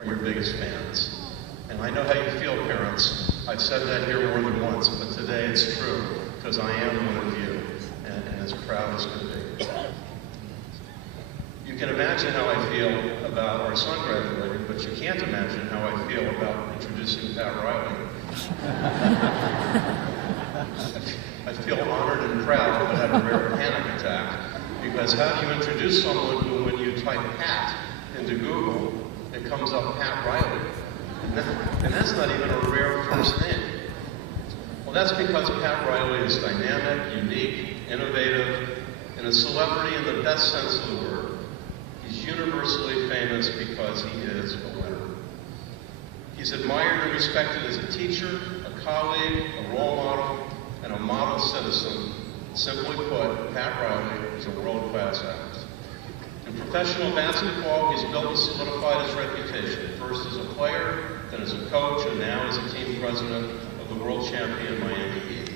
are your biggest fans. And I know how you feel, parents. I've said that here more than once, but today it's true, because I am one of you, and as proud as could be. You can imagine how I feel about our son graduating, but you can't imagine how I feel about introducing Pat Riley. I feel honored and proud, but have a rare panic attack, because how do you introduce someone who, when you type Pat into Google, it comes up Pat Riley? And that's not even a rare first name. Well, that's because Pat Riley is dynamic, unique, innovative, and a celebrity in the best sense of the word. He's universally famous because he is a winner. He's admired and respected as a teacher, a colleague, a role model, and a model citizen. Simply put, Pat Riley is a world-class athlete. In professional basketball, he's built and solidified his reputation, first as a player, then as a coach, and now as a team president of the world champion Miami Heat.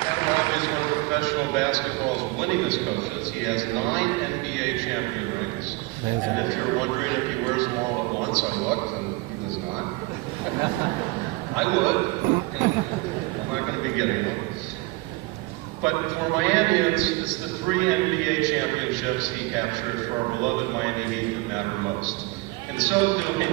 Pat Riley is one of professional basketball's winningest coaches. He has 9 NBA champion rings. Amazing. And if you're wondering if he wears them all at once, I looked, and he does not. I would. I'm not going to be getting them. But for Miamians, it's the 3 NBA championships he captured for our beloved Miami Heat that matter most. And so doing,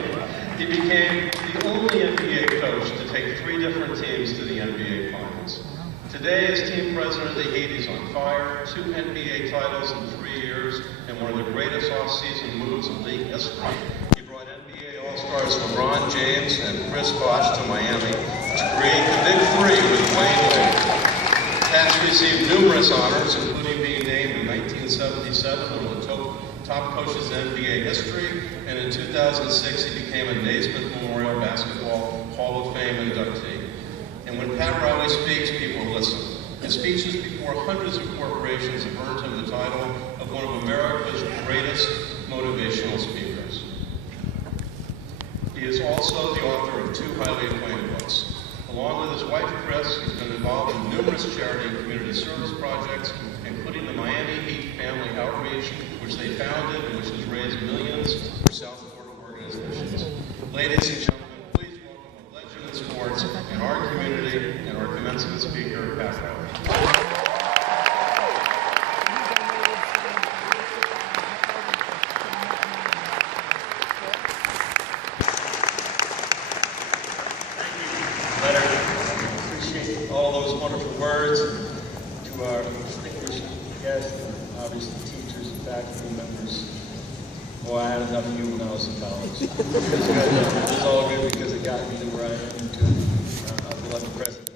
he became the only NBA coach to take 3 different teams to the NBA Finals. Today, as team president of the Heat, he's on fire, 2 NBA titles in 3 years, and one of the greatest off-season moves in league history. He brought NBA All-Stars LeBron James and Chris Bosh to Miami to create the Big Three with Dwyane Wade. Pat's received numerous honors, including being named in 1977 one of the top coaches in NBA history, and in 2006 he became a Naismith Memorial Basketball Hall of Fame inductee. And when Pat Riley speaks, people listen. His speeches before hundreds of corporations have earned him the title of one of America's greatest motivational speakers. He is also the author of 2 highly acclaimed books. Along with his wife, Chris, he's been involved in numerous charity and community service projects, including the Miami Heat Family Outreach, which they founded and which has raised millions for South Florida organizations. Ladies and gentlemen, please welcome a legend in sports in our community and our commencement speaker, Pat Riley. All those wonderful words to our distinguished guests, and obviously teachers and faculty members. Boy, I had enough of you when I was in college. It was all good because it got me to where I am to our beloved president,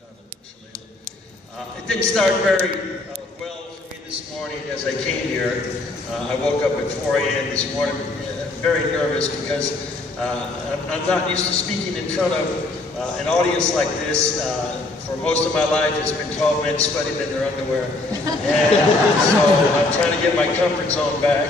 Donna Shalala. It didn't start very well for me this morning as I came here. I woke up at 4 a.m. this morning very nervous because I'm not used to speaking in front of an audience like this. For most of my life, it's been 12 men sweating in their underwear. And so I'm trying to get my comfort zone back.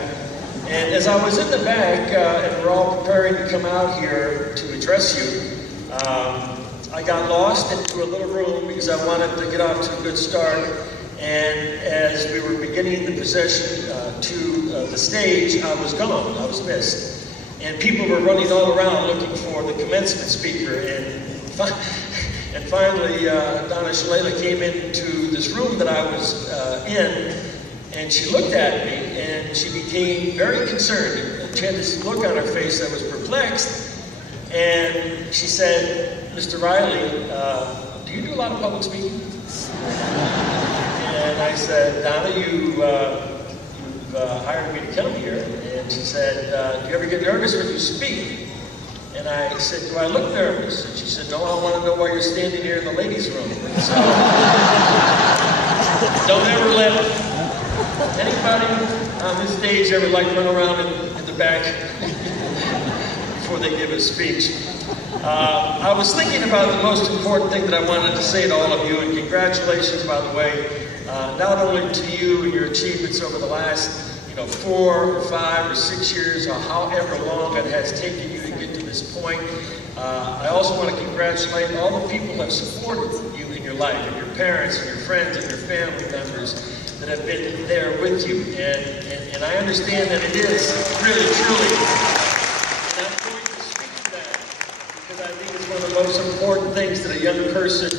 And as I was in the back, and we're all preparing to come out here to address you, I got lost into a little room because I wanted to get off to a good start. And as we were beginning the procession to the stage, I was gone. I was missed. And people were running all around looking for the commencement speaker. And finally, Donna Shalala came into this room that I was in, and she looked at me, and she became very concerned. And she had this look on her face that was perplexed. And she said, "Mr. Riley, do you do a lot of public speaking?" And I said, "Donna, you've hired me to come here." And she said, "Do you ever get nervous when you speak?" And I said, "Do I look nervous?" And she said, "No, I want to know why you're standing here in the ladies' room." So, don't ever let anybody on this stage ever run around in the back before they give a speech. I was thinking about the most important thing that I wanted to say to all of you, and congratulations, by the way, not only to you and your achievements over the last 4 or 5 or 6 years, or however long it has taken you to get to this point. I also want to congratulate all the people who have supported you in your life, and your parents and your friends and your family members that have been there with you. And I understand that it is really, truly. And I'm going to speak to that because I think it's one of the most important things that a young person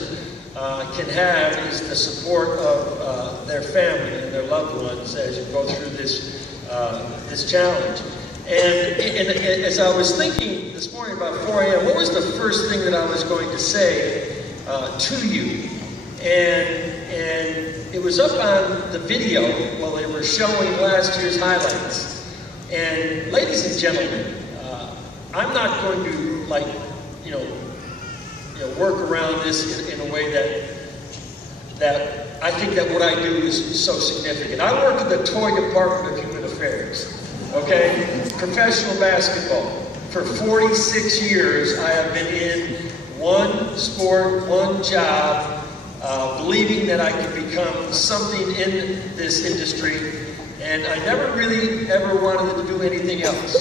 can have is the support of their family and their loved ones as you go through this challenge. And as I was thinking this morning about 4 a.m., what was the first thing that I was going to say to you? And it was up on the video while they were showing last year's highlights. And ladies and gentlemen, I'm not going to work around this in a way that I think that what I do is so significant. I work in the toy department of Human Affairs. Okay? Professional basketball. For 46 years, I have been in one sport, one job, believing that I could become something in this industry, and I never really ever wanted to do anything else.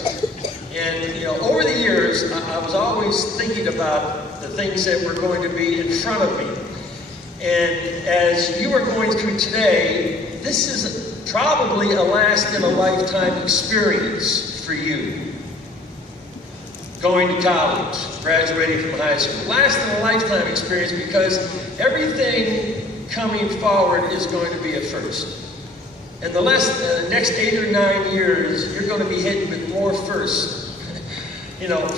And, over the years, I was always thinking about the things that were going to be in front of me. And as you are going through today, this is probably a last-in-a-lifetime experience for you. Going to college, graduating from high school. Last-in-a-lifetime experience because everything coming forward is going to be a first. And the next 8 or 9 years, you're going to be hit with more firsts.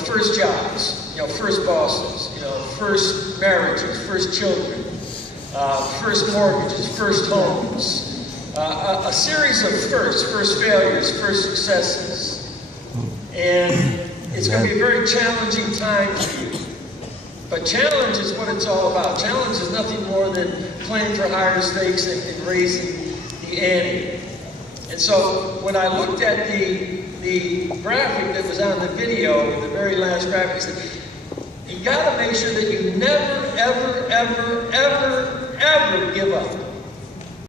First jobs, first bosses, first marriages, first children, first mortgages, first homes. A series of first failures, first successes. And it's going to be a very challenging time for you. But challenge is what it's all about. Challenge is nothing more than playing for higher stakes and raising the ante. And so when I looked at the graphic that was on the video, the very last graphic, I said, you got to make sure that you never, ever, ever, ever, ever give up.